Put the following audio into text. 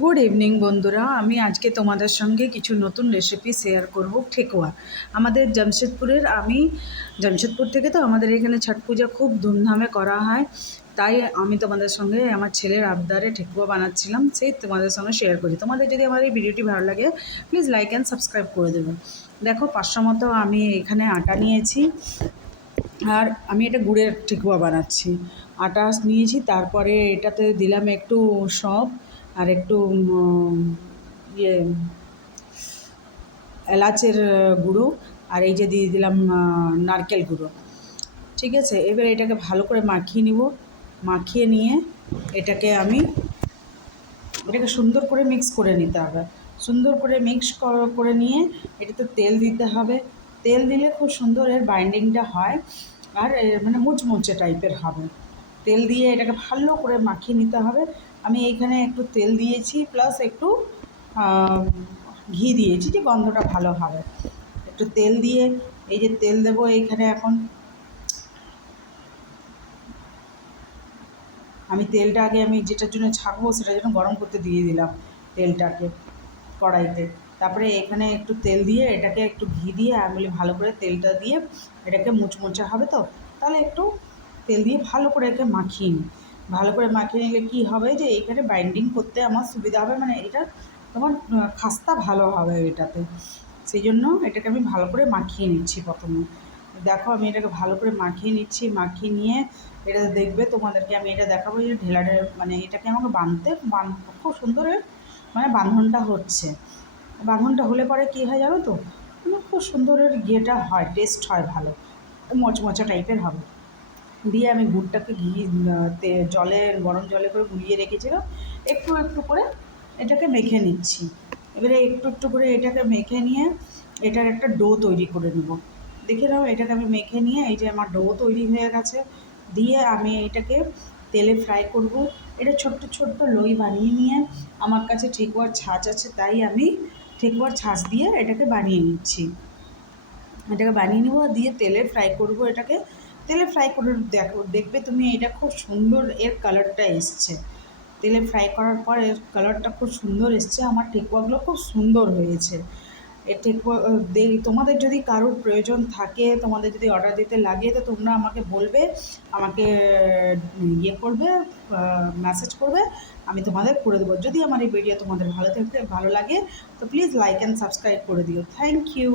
Good evening বন্ধুরা, আমি আজকে তোমাদের সঙ্গে কিছু নতুন রেসিপি শেয়ার করব। ঠেকুয়া আমাদের জামশেদপুরের, আমি জামশেদপুর থেকে, তো আমাদের এখানে ছট পূজা খুব ধুমধামে করা হয়। তাই আমি তোমাদের সঙ্গে আমার ছেলের আবদারে ঠেকুয়া বানাচ্ছিলাম, সেই তোমাদের সঙ্গে শেয়ার করি। তোমাদের যদি আমার এই ভিডিওটি ভালো লাগে প্লিজ লাইক অ্যান্ড সাবস্ক্রাইব করে দেবেন। দেখো 500 মতো আমি এখানে আটা নিয়েছি, আর আমি এটা গুড়ের ঠেকুয়া বানাচ্ছি। আটা নিয়েছি, তারপরে এটাতে দিলাম একটু সব, আর একটু ইয়ে এলাচের গুঁড়ো, আর এই যে দিয়ে দিলাম নারকেল গুঁড়ো। ঠিক আছে, এবার এটাকে ভালো করে মাখিয়ে নিব। মাখিয়ে নিয়ে এটাকে সুন্দর করে মিক্স করে নিতে হবে। সুন্দর করে মিক্স করে নিয়ে এটাতে তেল দিতে হবে। তেল দিলে খুব সুন্দর এর বাইন্ডিংটা হয়, আর মানে মুচমুচে টাইপের হবে। তেল দিয়ে এটাকে ভালো করে মাখিয়ে নিতে হবে। আমি এইখানে একটু তেল দিয়েছি, প্লাস একটু ঘি দিয়েছি, যে গন্ধটা ভালো হবে। একটু তেল দিয়ে, এই যে তেল দেবো এইখানে এখন। আমি তেলটা আগে, আমি যেটার জন্য ছাঁকবো সেটার জন্য গরম করতে দিয়ে দিলাম তেলটাকে কড়াইতে। তারপরে এখানে একটু তেল দিয়ে, এটাকে একটু ঘি দিয়ে আমি ভালো করে তেলটা দিয়ে এটাকে মুচমুচে হবে, তো তাহলে একটু তেল দিয়ে ভালো করে একে মাখিয়ে নিই। ভালো করে মাখিয়ে নিলে কী হবে, যে এইখানে বাইন্ডিং করতে আমার সুবিধা হবে, মানে এটা তোমার খাস্তা ভালো হবে এটাতে। সেই জন্য এটাকে আমি ভালো করে মাখিয়ে নিচ্ছি প্রথমে। দেখো আমি এটাকে ভালো করে মাখিয়ে নিচ্ছি। মাখিয়ে নিয়ে এটা দেখবে, তোমাদেরকে আমি এটা দেখাবো যে ঢেলাটা, মানে এটাকে আমাকে খুব সুন্দর মানে বাঁধনটা হচ্ছে। বাঁধনটা হলে পরে কী হয় জানো তো, মানে খুব সুন্দরের ইয়েটা হয়, টেস্ট হয় ভালো, মচমচা টাইপের হবে। দিয়ে আমি গুড়টাকে গরম জলে করে গুলিয়ে রেখেছিলাম, একটু একটু করে এটাকে মেখে নিচ্ছি। এবারে একটু একটু করে এটাকে মেখে নিয়ে এটার একটা ডো তৈরি করে নেব। দেখে নাও, এটাকে আমি মেখে নিয়ে, এই যে আমার ডো তৈরি হয়ে গেছে। দিয়ে আমি এটাকে তেলে ফ্রাই করব। এটা ছোট্ট ছোট্ট লই বানিয়ে নিয়ে, আমার কাছে ঠেকুয়ার ছাঁচ আছে, তাই আমি ঠেকুয়ার ছাঁচ দিয়ে এটাকে বানিয়ে নিচ্ছি। এটাকে বানিয়ে নেবো, দিয়ে তেলে ফ্রাই করব। এটাকে তেলে ফ্রাই করে দেখবে তুমি, এটা খুব সুন্দর এর কালারটা এসছে। তেলে ফ্রাই করার পর এর কালারটা খুব সুন্দর এসছে। আমার ঠেকুয়াগুলো খুব সুন্দর হয়েছে। এর ঠেকুয়া তোমাদের যদি কারোর প্রয়োজন থাকে, তোমাদের যদি অর্ডার দিতে লাগে, তো তোমরা আমাকে বলবে, আমাকে ইয়ে করবে, মেসেজ করবে, আমি তোমাদের করে দেবো। যদি আমার এই ভিডিও তোমাদের ভালো লাগে, তো প্লিজ লাইক অ্যান্ড সাবস্ক্রাইব করে দিও। Thank you.